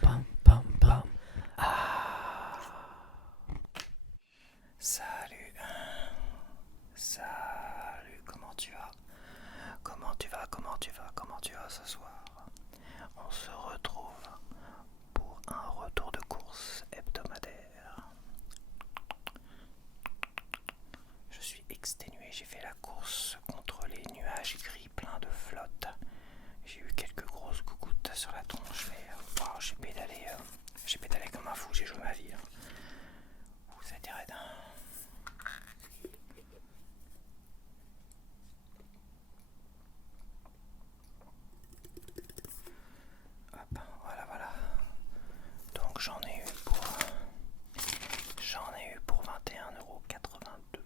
Pam, pam, pam. Ah. Salut. Salut, comment tu vas? Comment tu vas? Comment tu vas? Comment tu vas ce soir? On se retrouve pour un retour de course hebdomadaire. Je suis exténué, j'ai fait la course contre les nuages gris pleins de flotte. J'ai eu quelques grosses gougoutes sur la tronche, mais wow, j'ai pédalé comme un fou, j'ai joué ma vie. Ça a été raide. Hop, voilà. Donc j'en ai eu pour 21,82 €.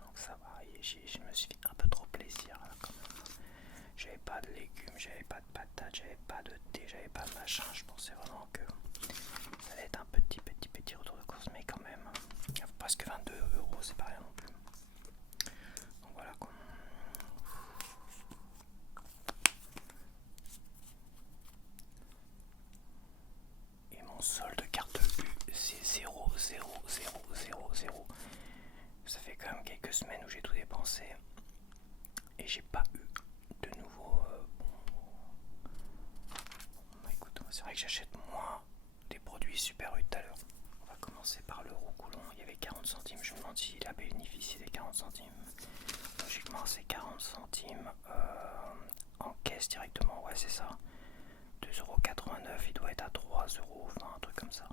Donc ça va, je me suis fait un peu trop plaisir là, quand même. J'avais pas de légumes, j'avais pas de patates, j'avais pas de thé, j'avais pas de machin. Je pensais vraiment que ça allait être un petit retour de course, mais quand même, presque 22 €, c'est pas rien non plus. Donc voilà quoi. Et mon solde carte U, c'est 0,0000. Ça fait quand même quelques semaines où j'ai tout dépensé et j'ai pas eu de nouveau. Écoute, c'est vrai que j'achète moins des produits Super U tout à l'heure. On va commencer par le roucoulon. Il y avait 40 centimes. Je me demande s'il a bénéficié des 40 centimes. Logiquement, c'est 40 centimes en caisse directement. Ouais, c'est ça. 2,89 €. Il doit être à 3,20 €, un truc comme ça.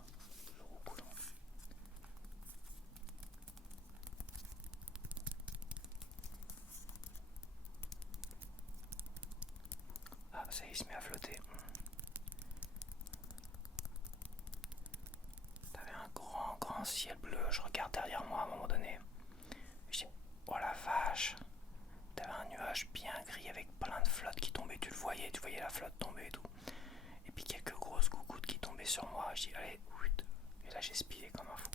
Le roucoulon. Ah, ça y est, il se met à flotter. T'avais un grand ciel bleu. Je regarde derrière moi à un moment donné. Je dis, oh la vache. T'avais un nuage bien gris avec plein de flotte qui tombait. Tu voyais la flotte tomber et tout. Et puis quelques grosses gougoutes qui tombaient sur moi. Je dis, allez, out. Et là, j'ai spillé comme un fou.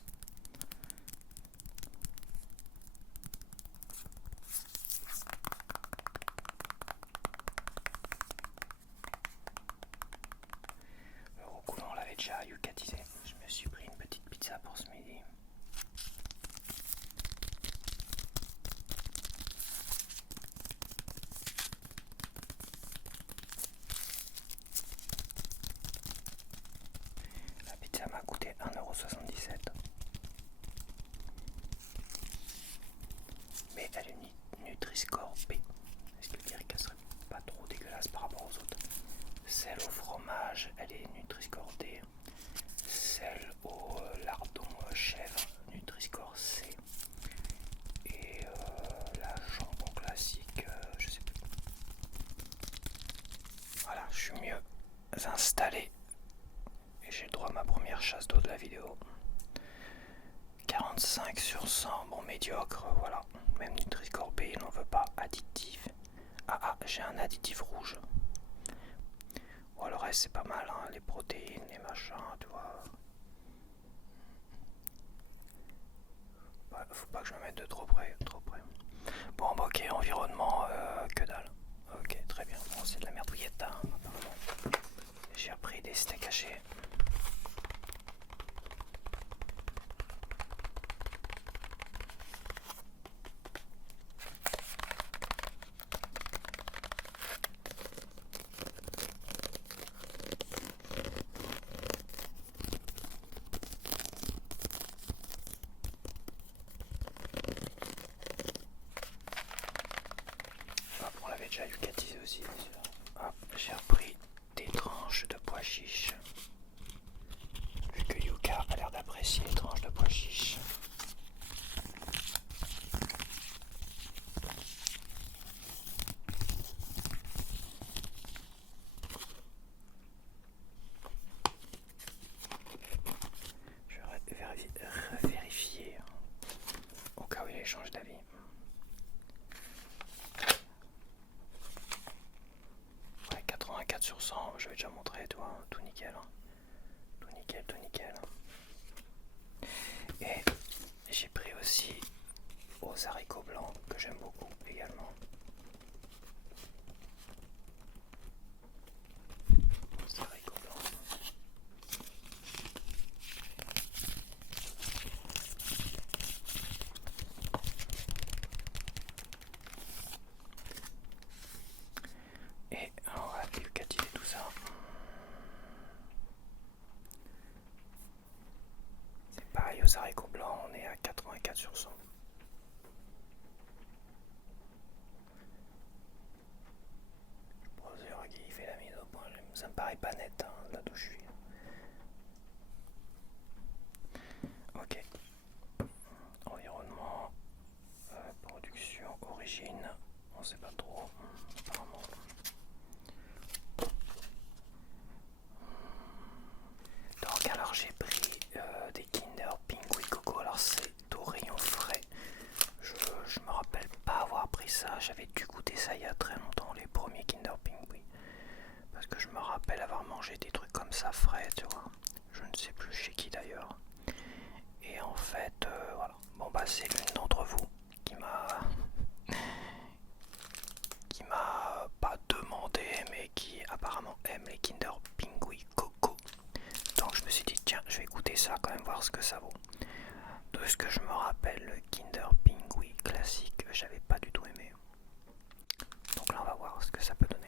Le roucoulon, on l'avait déjà yucatisé. Je me suis pris une petite pizza pour ce midi. La pizza m'a coûté 1,77 €. Mais elle est Nutri-Score B. Est-ce que je dirais qu'elle serait pas trop dégueulasse par rapport aux autres? Celle au fromage, elle est Nutri-Score D. Celle au lardon chèvre, Nutri-Score C. Et la jambon classique, je sais plus. Voilà, je suis mieux installé. Et j'ai le droit à ma première chasse d'eau de la vidéo. 45 sur 100, bon médiocre, voilà. Même Nutri-Score B, il n'en veut pas. Additif. Ah, j'ai un additif rouge. Bon, le reste c'est pas mal, hein, les protéines, les machins, tu vois. Ouais, faut pas que je me mette de trop près, Bon, bah, ok, environnement, que dalle. Ok, très bien. Bon, c'est de la merdouillette, hein, apparemment. J'ai repris des steaks hachés. Hop, on l'avait déjà yucatisé aussi. Hop, j'ai repris des tranches de pois chiches. Vu que Yuka a l'air d'apprécier les tranches de pois chiches. Je vais vérifier au cas où il change d'avis. Ouais, 84 sur 100, je vais déjà montrer, tu vois, tout nickel. Tout nickel. Et j'ai pris aussi aux haricots blancs, que j'aime beaucoup également. ça me paraît pas net, hein, là d'où je suis. Ok. Environnement, production, origine, on sait pas trop, apparemment. Donc alors j'ai pris des Kinder Pingui Coco, alors c'est au rayon frais. Je me rappelle pas avoir pris ça, j'avais dû goûter ça il y a très longtemps, les premiers Kinder Pingui. Parce que je me rappelle avoir mangé des trucs comme ça frais, tu vois. Je ne sais plus chez qui d'ailleurs. Et en fait, voilà. Bon bah c'est l'une d'entre vous qui m'a pas demandé, mais qui apparemment aime les Kinder Pingui Coco. Donc je me suis dit tiens, je vais goûter ça quand même, voir ce que ça vaut. De ce que je me rappelle, le Kinder Pingui classique, j'avais pas du tout aimé. Donc là on va voir ce que ça peut donner.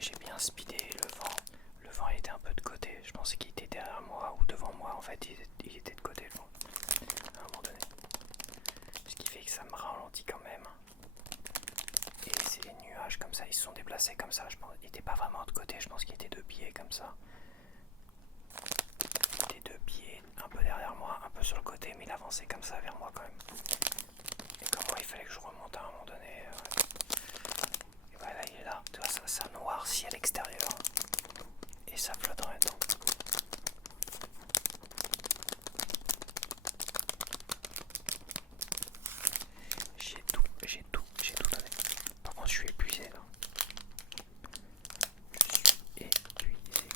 J'ai bien speedé le vent. Le vent était un peu de côté. Je pensais qu'il était derrière moi ou devant moi. En fait, il était de côté le vent. À un moment donné. Ce qui fait que ça me ralentit quand même. Et c'est les nuages comme ça. Ils se sont déplacés comme ça. Je pense qu'il n'était pas vraiment de côté. Je pense qu'il était de pied comme ça. Il était de pied un peu derrière moi, un peu sur le côté, mais il avançait comme ça vers moi quand même. Et comme moi, il fallait que je remonte à un moment donné. Et voilà, il est là. Tu vois, ça noircit à l'extérieur. Et ça flotte en même temps. J'ai tout donné. Par contre, je suis épuisé là. Je suis épuisé.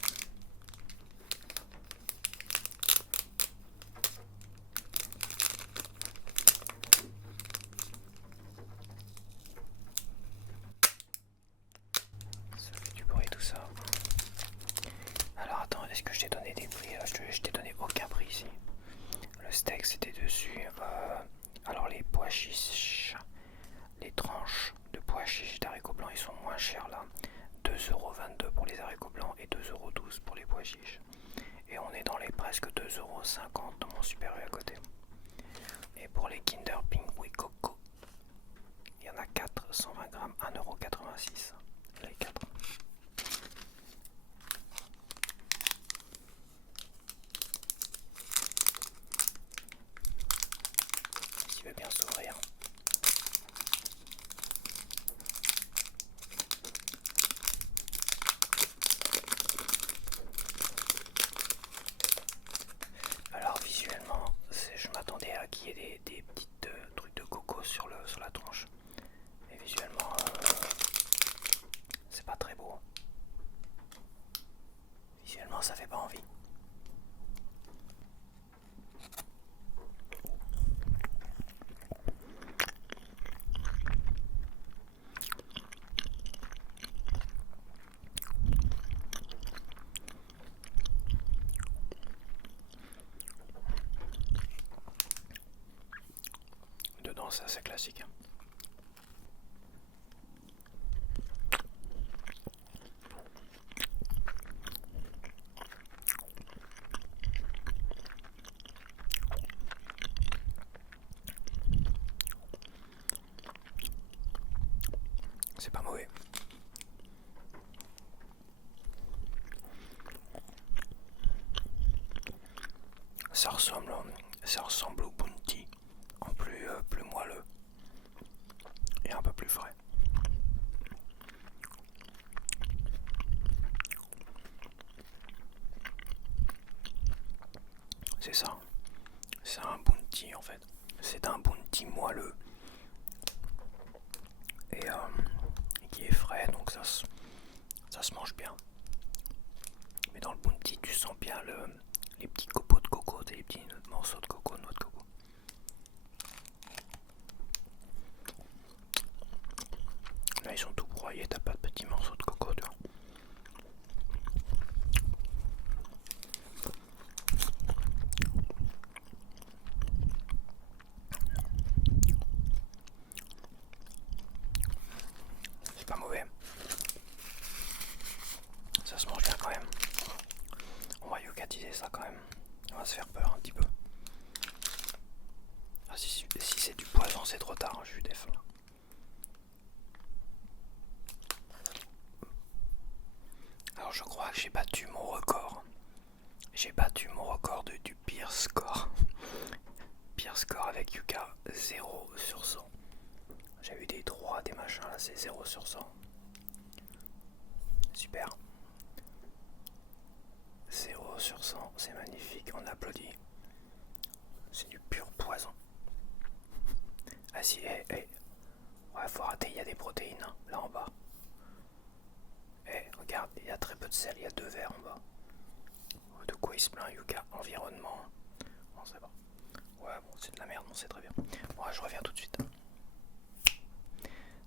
Ça fait du bruit tout ça. Alors attends, est-ce que je t'ai donné des prix? Je t'ai donné aucun prix ici. Le steak c'était dessus. Alors les pois chiches, les tranches de pois chiches d'haricots blancs, ils sont moins chers là. 2,22€ pour les haricots blancs et 2,12€ pour les pois chiches. Et on est dans les presque 2,50€ dans mon Super U à côté. Et pour les Kinder Pingui Coco, il y en a 4, 120 grammes, 1,86€. Les 4. S'il veut bien s'ouvrir. Alors visuellement, je m'attendais à qu'il y ait des petits trucs de coco sur la tronche. Et visuellement, c'est pas très beau. Visuellement, ça fait pas envie. Dedans, c'est assez classique. C'est pas mauvais. Ça ressemble au Bounty, en plus moelleux et un peu plus frais. C'est ça. C'est un Bounty en fait. C'est un Bounty moelleux et qui est frais, donc ça se mange bien. Mais dans le Bounty, tu sens bien les petits copeaux de coco, les petits morceaux de coco, noix de coco. Là, ils sont tout broyés, t'as pas de petits morceaux de coco, tu vois. tester ça quand même. On va se faire peur un petit peu. Ah, si c'est du poison, c'est trop tard, hein, j'ai eu des faim. Alors je crois que j'ai battu mon record. J'ai battu mon record du pire score. Pire score avec Yuka, 0 sur 100. J'ai eu des 3, des machins, là c'est 0 sur 100. Super. 0 sur 100, c'est magnifique, on applaudit. C'est du pur poison. Ah si, ouais, faut arrêter, il y a des protéines, hein, là en bas. Regarde, il y a très peu de sel, il y a 2 verres en bas. De quoi il se plaint, Yuka? Environnement. Bon, c'est bon. Ouais, bon, c'est de la merde, on sait très bien. Bon, je reviens tout de suite.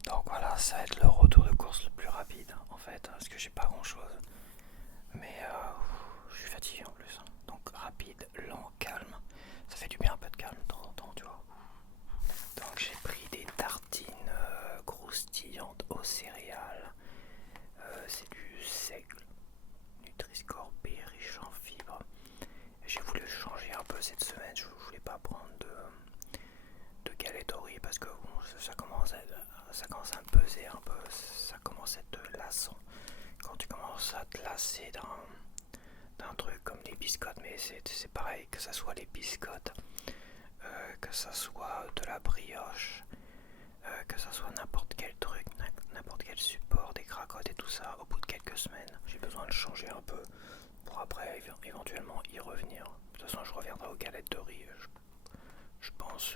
Donc voilà, ça va être le retour de course le plus rapide, en fait, parce que j'ai pas grand chose. Mais je suis fatigué en plus. Donc rapide, lent, calme. Ça fait du bien un peu de calme de temps en temps, tu vois. Donc j'ai pris des tartines croustillantes aux céréales. C'est du seigle, Nutri-Score B riche en fibres. J'ai voulu changer un peu cette semaine. Je voulais pas prendre de galettes au riz parce que bon, ça commence à me peser un peu. Ça commence à être lassant. Quand tu commences à te lasser d'un truc comme les biscottes, mais c'est pareil, que ça soit les biscottes, que ça soit de la brioche, que ça soit n'importe quel truc, n'importe quel support, des cracottes et tout ça, au bout de quelques semaines, j'ai besoin de changer un peu pour après éventuellement y revenir. De toute façon, je reviendrai aux galettes de riz, je pense,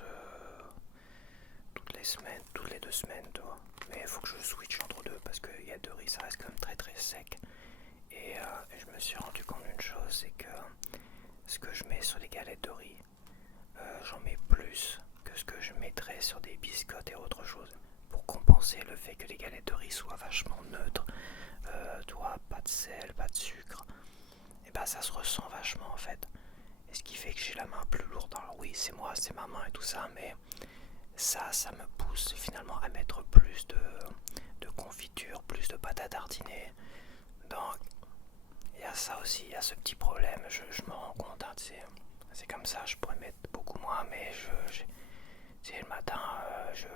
toutes les semaines, toutes les 2 semaines, tu vois. Mais il faut que je switch entre deux parce que galettes de riz, ça reste quand même très très sec. Et je me suis rendu compte d'une chose, c'est que ce que je mets sur les galettes de riz, j'en mets plus que ce que je mettrais sur des biscottes et autre chose. Pour compenser le fait que les galettes de riz soient vachement neutres, tu vois, pas de sel, pas de sucre, et ben ça se ressent vachement en fait. Et ce qui fait que j'ai la main plus lourde. Alors oui, c'est moi, c'est ma main et tout ça, mais ça me pousse finalement à mettre plus de confiture, plus de pâte à tartiner. Donc il y a ça aussi, il y a ce petit problème, je me rends compte, hein, c'est comme ça, je pourrais mettre beaucoup moins, mais le matin, je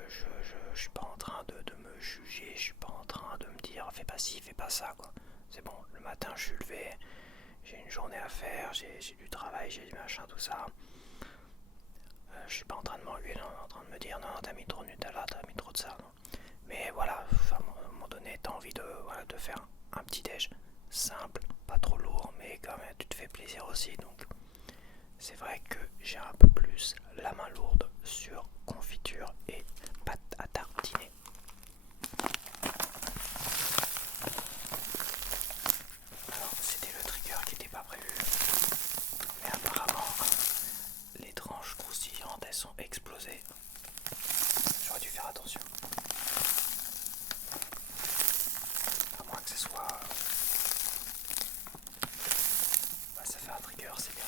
suis pas en train de me juger, je suis pas en train de me dire fais pas ci, fais pas ça, quoi. C'est bon, le matin je suis levé, j'ai une journée à faire, j'ai du travail, j'ai du machin, tout ça. Je suis pas en train de m'engueuler, en train de me dire non, t'as mis trop de Nutella, t'as mis trop de ça, non. Mais voilà, à un moment donné, t'as envie de faire un petit déj simple, pas trop lourd, mais quand même tu te fais plaisir aussi. Donc c'est vrai que j'ai un peu plus la main lourde sur confiture et pâte à tartiner. Alors c'était le trigger qui n'était pas prévu, mais apparemment les tranches croustillantes elles sont explosées. J'aurais dû faire attention. À moins que ce soit... Bah, ça fait un trigger, c'est bien.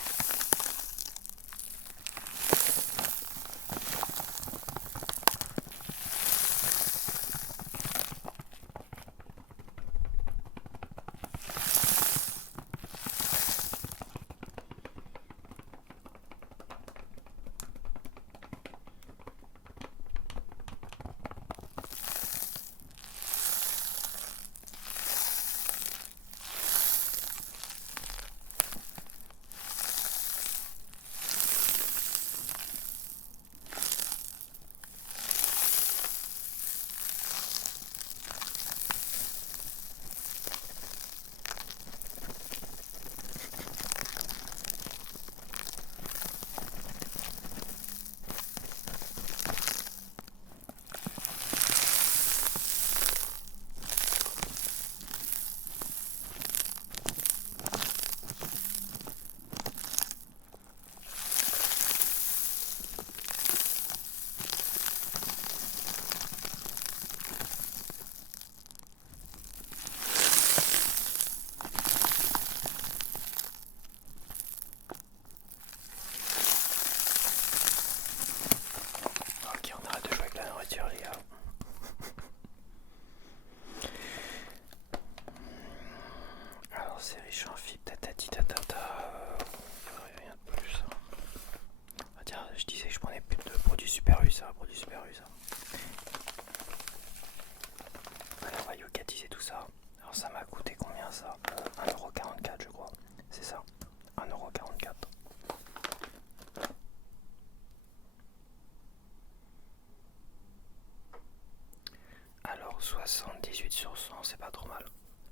sur 100, c'est pas trop mal.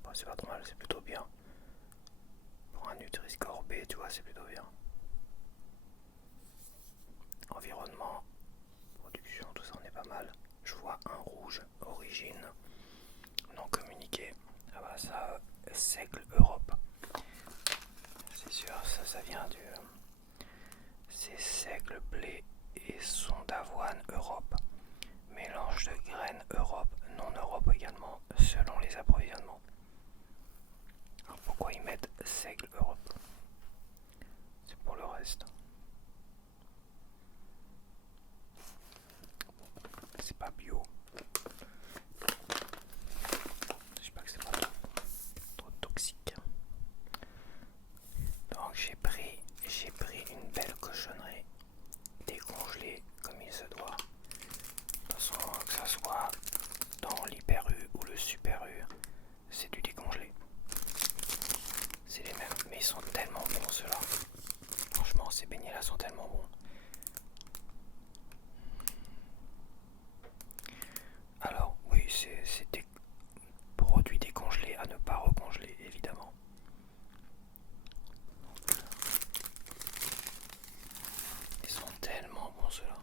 Bon, c'est pas trop mal, c'est plutôt bien. Pour un Nutri-Score B, tu vois, c'est plutôt bien. Environnement, production, tout ça, on est pas mal. Je vois un rouge, origine, non communiqué. Ah bah ça, Seigle Europe. C'est sûr, ça vient du... C'est Seigle, blé et son d'avoine Europe. Mélange de graines Europe, non Europe également, selon les approvisionnements. Alors pourquoi ils mettent Seigle Europe? C'est pour le reste. C'est pas bio. Je sais pas que c'est pas trop toxique. Donc j'ai pris une belle cochonnerie décongelée comme il se doit. De toute façon, que ça soit dans l'hyper U ou le super U, c'est du décongelé. C'est les mêmes, mais ils sont tellement bons ceux-là. Franchement, ces beignets là sont tellement bons. Alors, oui, c'est des produits décongelés à ne pas recongeler, évidemment. Ils sont tellement bons ceux-là.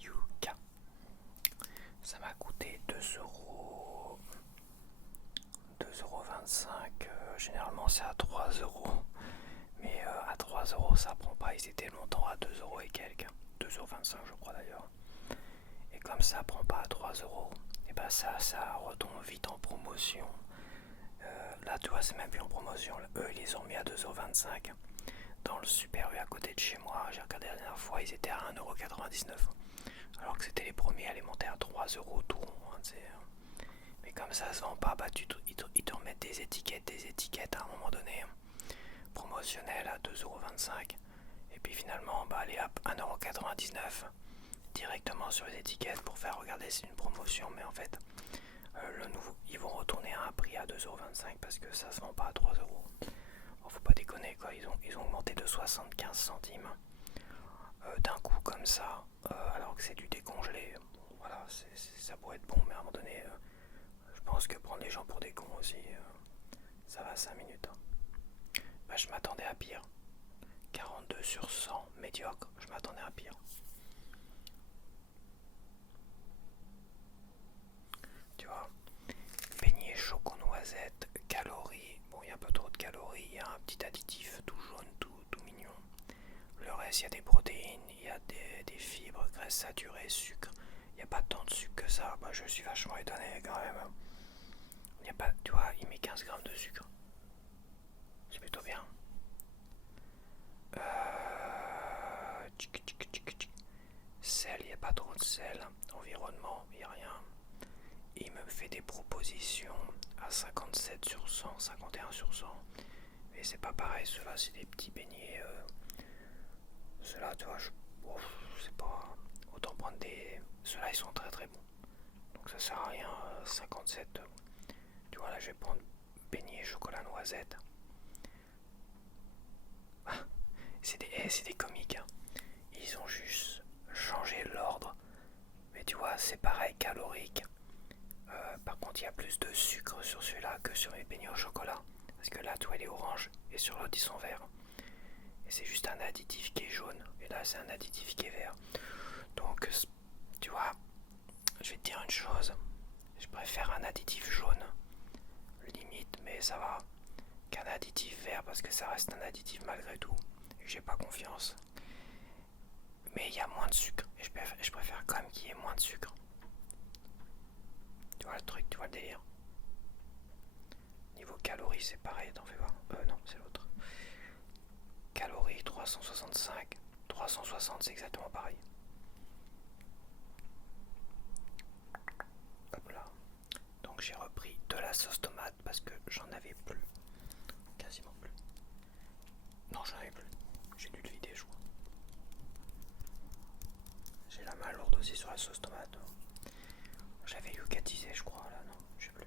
Yuka. Ça m'a coûté 2 euros. 2,25 €. Généralement c'est à 3 euros. Mais à 3 euros ça prend pas. Ils étaient longtemps à 2 euros et quelques. 2,25 € je crois d'ailleurs. Et comme ça prend pas à 3 euros, et ben ça retombe vite en promotion. Là tu vois c'est même plus en promotion. Eux ils les ont mis à 2,25 €. Dans le Super U à côté de chez moi, j'ai regardé la dernière fois, ils étaient à 1,99 €. Alors que c'était les premiers à les monter à 3 € tout rond. Hein, mais comme ça se vend pas, bah, ils te remettent des étiquettes à un moment donné, promotionnelles à 2,25 €. Et puis finalement, bah, allez hop, 1,99 € directement sur les étiquettes pour faire regarder c'est une promotion. Mais en fait, le nouveau, ils vont retourner à un prix à 2,25 € parce que ça se vend pas à 3 €. Bon, faut pas déconner quoi, ils ont augmenté de 75 centimes d'un coup comme ça, alors que c'est du décongelé. Bon, voilà, ça pourrait être bon, mais à un moment donné, je pense que prendre les gens pour des cons aussi, ça va 5 minutes. Hein. Bah, je m'attendais à pire. 42 sur 100, médiocre, je m'attendais à pire. Tu vois, beignet choco-noisette, calories, bon il y a pas trop de calories, il y a un petit additif tout jaune, tout mignon. Le reste, il y a des protéines, il y a des fibres, graisses saturées, sucre. Il n'y a pas tant de sucre que ça. Bah, je suis vachement étonné quand même. Il y a pas, tu vois, il met 15 grammes de sucre. C'est plutôt bien. Sel, il n'y a pas trop de sel. Environnement, il n'y a rien. Il me fait des propositions à 57 sur 100, 51 sur 100. Mais c'est pas pareil, ceux-là, c'est des petits beignets. Ceux-là, tu vois, je sais pas. Autant prendre des. Ceux-là, ils sont très très bons. Donc ça sert à rien. 57. Tu vois, là, je vais prendre beignet chocolat noisette. Ah, c'est des comiques. Hein. Ils ont juste changé l'ordre. Mais tu vois, c'est pareil, calorique. Par contre, il y a plus de sucre sur celui-là que sur mes beignets au chocolat. Parce que là, tu vois, il est orange et sur l'autre, ils sont verts. Et c'est juste un additif qui est jaune. Et là, c'est un additif qui est vert. Donc, tu vois, je vais te dire une chose. Je préfère un additif jaune, limite, mais ça va, qu'un additif vert parce que ça reste un additif malgré tout. Et j'ai pas confiance. Mais il y a moins de sucre. Et je préfère quand même qu'il y ait moins de sucre. Tu vois le truc, tu vois le délire. Niveau calories, c'est pareil, t'en fais voir. Non, c'est l'autre. Calories 365. 360, c'est exactement pareil. Hop là. Donc j'ai repris de la sauce tomate parce que j'en avais plus. Quasiment plus. Non, j'en avais plus. J'ai dû le vider, je crois. J'ai la main lourde aussi sur la sauce tomate. J'avais eu Catisé, je crois, là, non, je sais plus.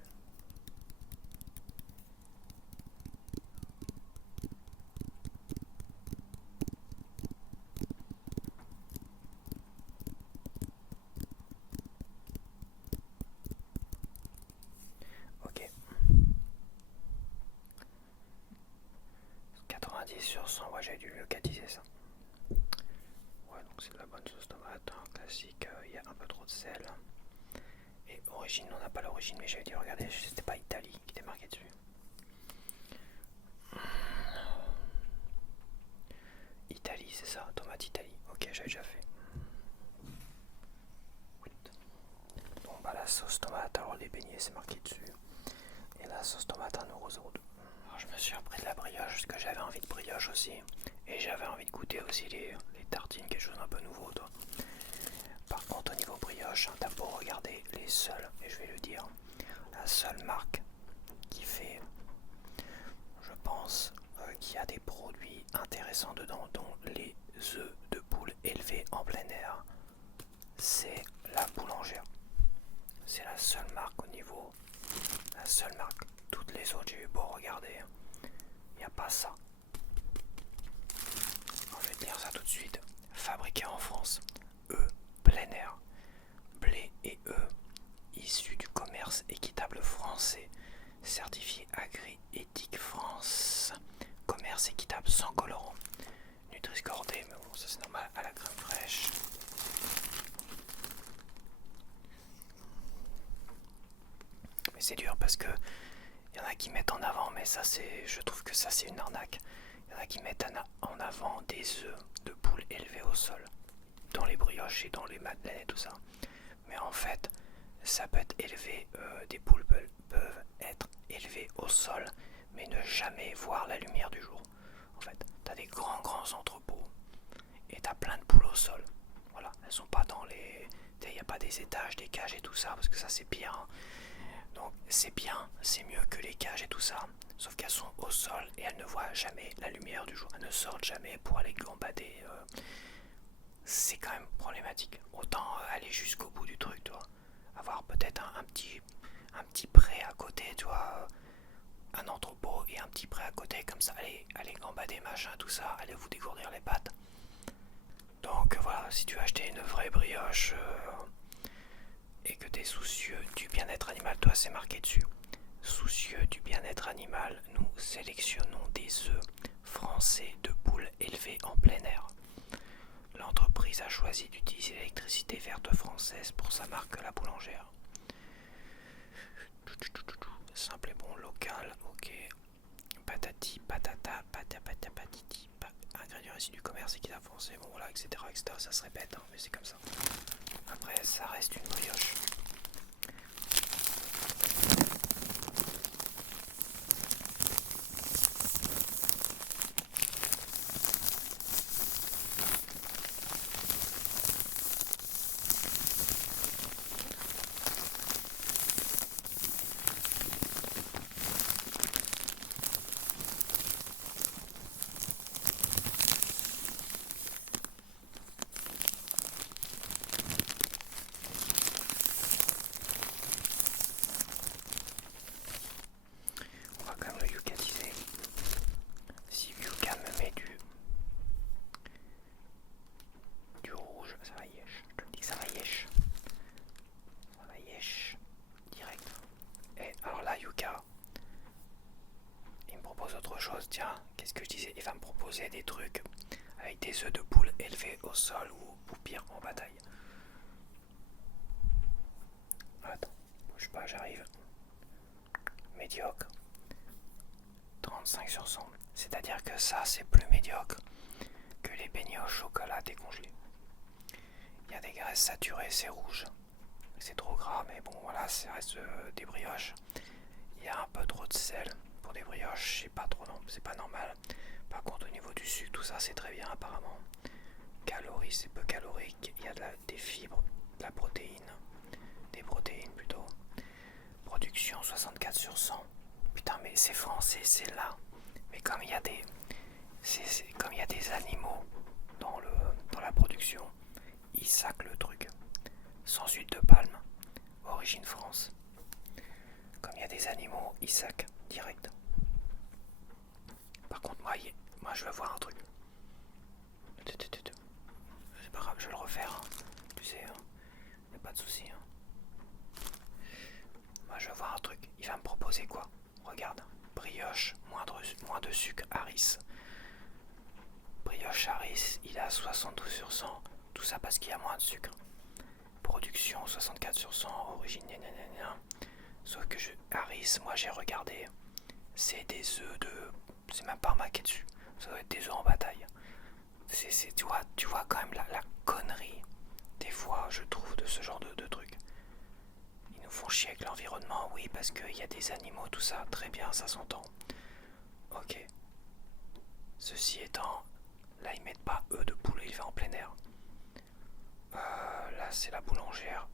Ok. 90 sur 100, ouais, j'avais dû le Catisé, ça. Ouais, donc c'est de la bonne sauce tomate, hein, classique, il y a un peu trop de sel. Et origine, on n'a pas l'origine, mais j'avais dû regarder, c'était pas Italie qui était marqué dessus. Italie, c'est ça, tomate Italie. Ok, j'avais déjà fait. Bon, bah la sauce tomate, alors les beignets, c'est marqué dessus. Et la sauce tomate 1,02€. Alors je me suis repris de la brioche parce que j'avais envie de brioche aussi. Et j'avais envie de goûter aussi les tartines, quelque chose d'un peu nouveau, toi. Par contre, au niveau brioche, t'as beau regarder les seuls, et je vais le dire, la seule marque qui fait, je pense, qu'il y a des produits intéressants dedans, dont les œufs de poule élevés en plein air, c'est la boulangère. C'est la seule marque au niveau, la seule marque. Toutes les autres, j'ai eu beau regarder, il n'y a pas ça. Je vais te dire ça tout de suite. Fabriqué en France, œufs plein air, blé et œufs issus du commerce équitable français, certifié Agri-Éthique France, commerce équitable sans colorant, Nutri-Score D, mais bon, ça c'est normal, à la crème fraîche. Mais c'est dur parce que il y en a qui mettent en avant, mais ça c'est, je trouve que ça c'est une arnaque. Il y en a qui mettent en avant des œufs de poule élevés au sol, dans les brioches et dans les madeleines et tout ça. Mais en fait, ça peut être élevé, des poules peuvent être élevées au sol, mais ne jamais voir la lumière du jour. En fait, t'as des grands entrepôts et t'as plein de poules au sol. Voilà, elles sont pas dans les... Il n'y a pas des étages, des cages et tout ça, parce que ça c'est bien. Donc c'est bien, c'est mieux que les cages et tout ça. Sauf qu'elles sont au sol et elles ne voient jamais la lumière du jour. Elles ne sortent jamais pour aller gambader. C'est quand même problématique. Autant aller jusqu'au bout du truc, toi. Avoir peut-être un petit pré à côté, tu vois. Un entrepôt et un petit pré à côté, comme ça. Allez gambader, machin, tout ça. Allez vous dégourdir les pattes. Donc voilà, si tu veux acheter une vraie brioche et que tu es soucieux du bien-être animal, toi c'est marqué dessus. Soucieux du bien-être animal, nous sélectionnons des œufs français de poules élevées en plein air. L'entreprise a choisi d'utiliser l'électricité verte française pour sa marque La Boulangère. Simple et bon, local, ok. Patati, patata, patati, ingrédients issus du commerce équitable français, bon voilà, etc. Ça se répète, hein, mais c'est comme ça. Après, ça reste une brioche. des œufs de poule élevés au sol ou pire en bataille. Attends, bouge pas, j'arrive. Médiocre. 35 sur 100. C'est-à-dire que ça, c'est plus médiocre que les beignets au chocolat décongelés. Il y a des graisses saturées, c'est rouge. C'est trop gras, mais bon, voilà, ça reste des brioches. Il y a un peu trop de sel pour des brioches, c'est pas trop, non, c'est pas normal. Par contre, au niveau du sucre, tout ça, c'est très bien apparemment. Calories, c'est peu calorique. Il y a des fibres, de la protéine, des protéines plutôt. Production 64 sur 100. Putain, mais c'est français, c'est là. Mais comme il y a des, comme il y a des animaux dans la production, ils sacent le truc. Sans huile de palme, origine France. Comme il y a des animaux, ils sacent direct. Par contre, moi je veux voir un truc. C'est pas grave, je vais le refaire. Hein. Tu sais, hein. Y a pas de souci. Hein. Moi je veux voir un truc. Il va me proposer quoi? Regarde. Brioche, moins de sucre, Harris. Brioche Harris, il a 72 sur 100. Tout ça parce qu'il y a moins de sucre. Production 64 sur 100, origine sauf que Harris, moi j'ai regardé, c'est des œufs de... C'est même pas marqué dessus, ça doit être des œufs en bataille. Tu vois quand même la connerie, des fois je trouve, de ce genre de trucs. Ils nous font chier avec l'environnement, oui, parce qu'il y a des animaux, tout ça, très bien, ça s'entend. Ok. Ceci étant, là ils mettent pas œufs de poulet élevés en plein air. Là c'est la boulangère.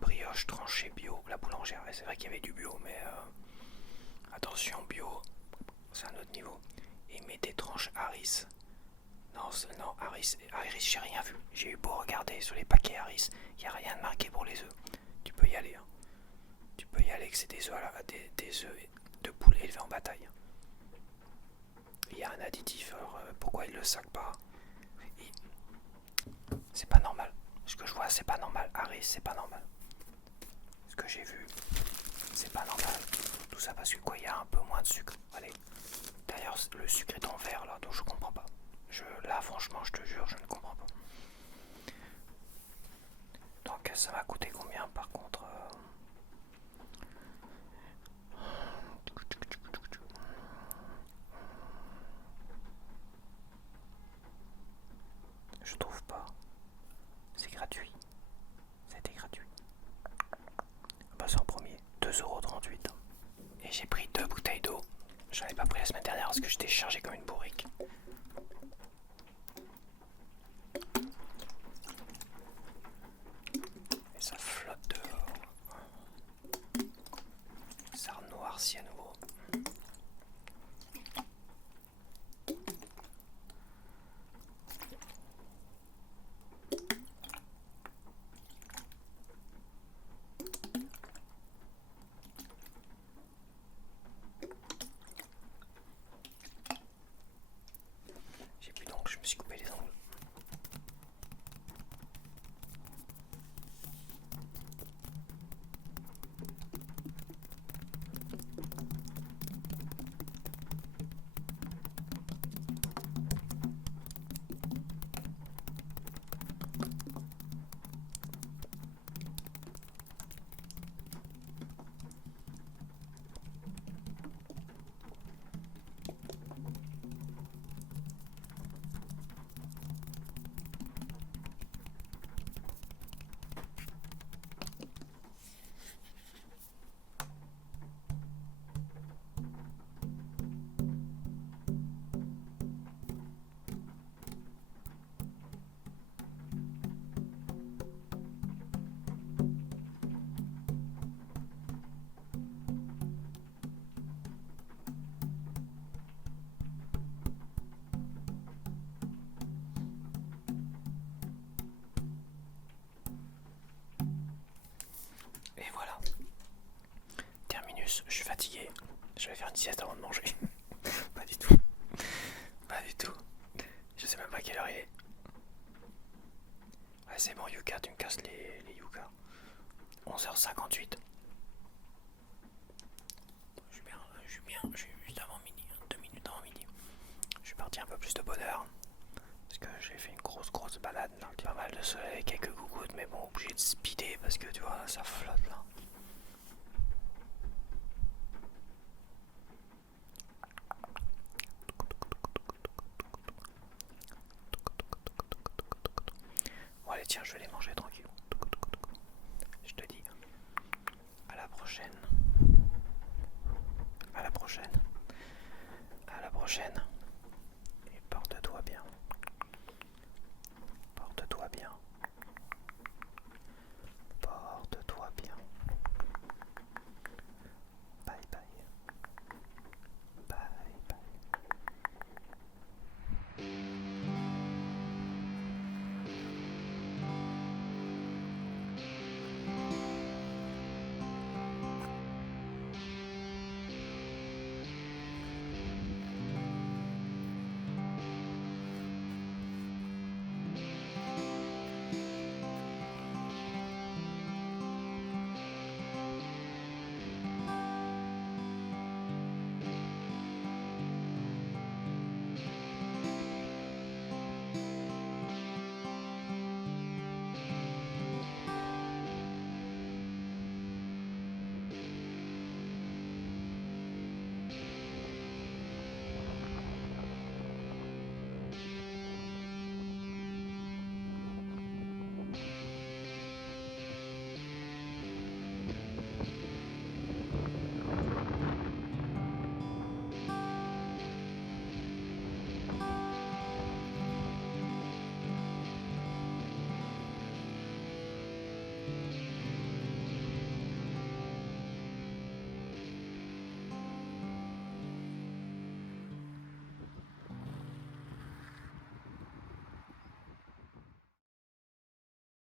Brioche tranchée bio, la boulangère. Et c'est vrai qu'il y avait du bio, mais attention, bio, c'est un autre niveau. Et il met des tranches Harris. Non, Harris, j'ai rien vu. J'ai eu beau regarder sur les paquets Harris, il n'y a rien de marqué pour les œufs. Tu peux y aller. Hein. Tu peux y aller que c'est des œufs, des œufs de poules élevés en bataille. Il y a un additif, alors pourquoi il le sac pas? C'est pas normal. Ce que je vois, c'est pas normal. Harris, c'est pas normal. Ce que j'ai vu, c'est pas normal. Tout ça parce que quoi, il y a un peu moins de sucre. Allez. D'ailleurs, le sucre est en vert là, donc je comprends pas. Là, franchement, je te jure, je ne comprends pas. Donc, ça m'a coûté combien par contre Je trouve pas. C'est gratuit. C'était gratuit. Bah, c'est en premier. 2,38 €. Et j'ai pris 2 bouteilles d'eau. J'en ai pas pris la semaine dernière parce que j'étais chargé comme une bourrique. Et ça flotte dehors. Ça renoircit à nouveau. J'ai plus d'ongles, je me suis coupé les ongles. Et voilà. Terminus, je suis fatigué. Je vais faire une sieste avant de manger. Pas du tout. Pas du tout. Je sais même pas quelle heure il est. Ouais, c'est bon, Yuka, tu me casses les Yuka. 11h58. Je suis juste avant midi, 2 minutes avant midi. Je suis parti un peu plus de bonne heure. Parce parce que j'ai fait une grosse balade là. Pas mal de soleil, quelques gouttes, mais bon, obligé de speeder parce que tu vois, ça flotte là. Bon allez tiens, je vais les manger tranquille. Je te dis à la prochaine. À la prochaine. À la prochaine.